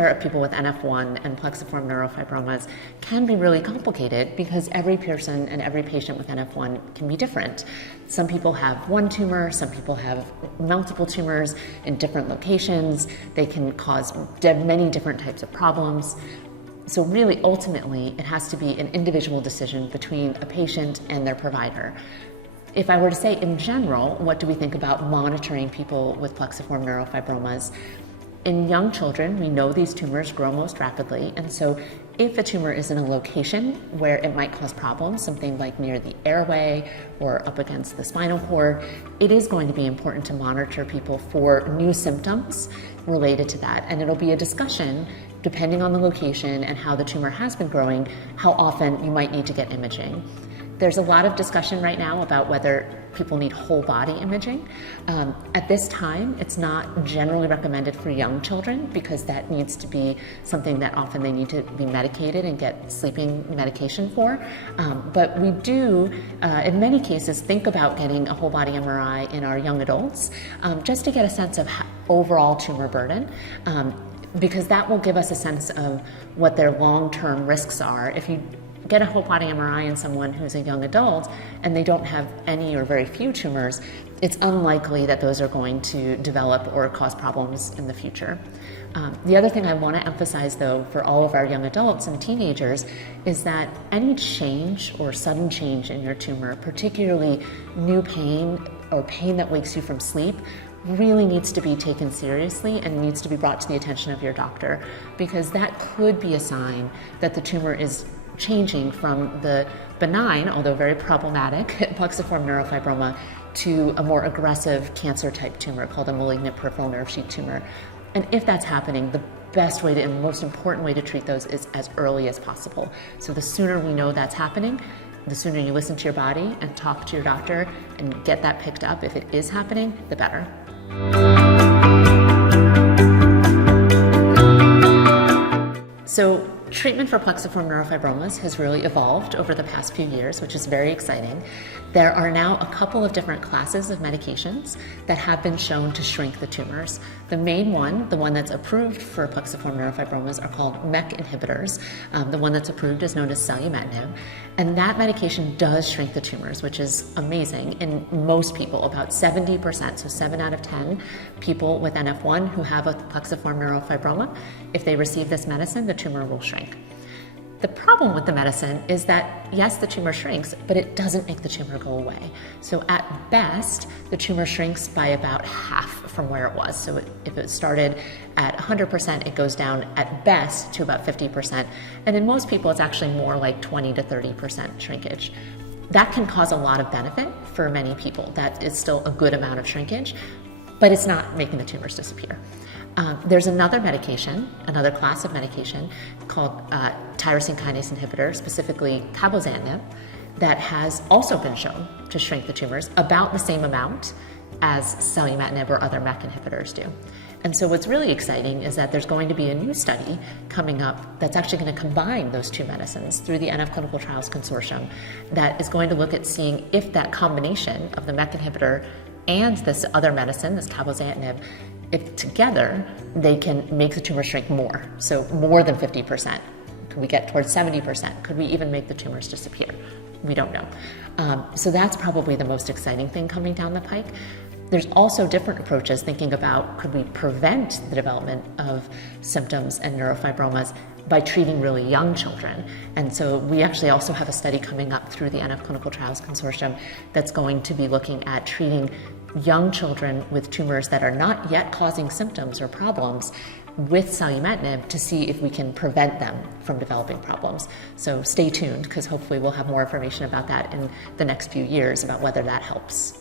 care of people with NF1 and plexiform neurofibromas can be really complicated because every person and every patient with NF1 can be different. Some people have one tumor, some people have multiple tumors in different locations. They can cause many different types of problems. So really, ultimately, it has to be an individual decision between a patient and their provider. If I were to say in general, what do we think about monitoring people with plexiform neurofibromas? In young children, we know these tumors grow most rapidly, and so if a tumor is in a location where it might cause problems, something like near the airway or up against the spinal cord, it is going to be important to monitor people for new symptoms related to that. And it'll be a discussion, depending on the location and how the tumor has been growing, how often you might need to get imaging. There's a lot of discussion right now about whether people need whole body imaging. At this time, it's not generally recommended for young children because that needs to be something that often they need to be medicated and get sleeping medication for. But we do, in many cases, think about getting a whole body MRI in our young adults just to get a sense of overall tumor burden. Because that will give us a sense of what their long-term risks are. If you get a whole body MRI in someone who's a young adult and they don't have any or very few tumors, it's unlikely that those are going to develop or cause problems in the future. The other thing I want to emphasize, though, for all of our young adults and teenagers is that any change or sudden change in your tumor, particularly new pain or pain that wakes you from sleep, really needs to be taken seriously and needs to be brought to the attention of your doctor, because that could be a sign that the tumor is changing from the benign, although very problematic, plexiform neurofibroma to a more aggressive cancer type tumor called a malignant peripheral nerve sheath tumor. And if that's happening, the best way to, and most important way to treat those is as early as possible. So the sooner we know that's happening, the sooner you listen to your body and talk to your doctor and get that picked up if it is happening, the better. So treatment for plexiform neurofibromas has really evolved over the past few years, which is very exciting. There are now a couple of different classes of medications that have been shown to shrink the tumors. The main one, the one that's approved for plexiform neurofibromas, are called MEK inhibitors. The one that's approved is known as selumetinib. And that medication does shrink the tumors, which is amazing. In most people, about 70%, so 7 out of 10 people with NF1 who have a plexiform neurofibroma, if they receive this medicine, the tumor will shrink. The problem with the medicine is that, yes, the tumor shrinks, but it doesn't make the tumor go away. So at best, the tumor shrinks by about half from where it was. So if it started at 100%, it goes down at best to about 50%. And in most people, it's actually more like 20 to 30% shrinkage. That can cause a lot of benefit for many people. That is still a good amount of shrinkage, but it's not making the tumors disappear. There's another medication, another class of medication called tyrosine kinase inhibitor, specifically cabozantinib, that has also been shown to shrink the tumors about the same amount as selumetinib or other MEK inhibitors do. And so what's really exciting is that there's going to be a new study coming up that's actually going to combine those two medicines through the NF Clinical Trials Consortium that is going to look at seeing if that combination of the MEK inhibitor and this other medicine, this cabozantinib, if together they can make the tumor shrink more, so more than 50%. Could we get towards 70%? Could we even make the tumors disappear? We don't know. So that's probably the most exciting thing coming down the pike. There's also different approaches thinking about, could we prevent the development of symptoms and neurofibromas by treating really young children? And so we actually also have a study coming up through the NF Clinical Trials Consortium that's going to be looking at treating young children with tumors that are not yet causing symptoms or problems with selumetinib to see if we can prevent them from developing problems. So stay tuned, because hopefully we'll have more information about that in the next few years about whether that helps.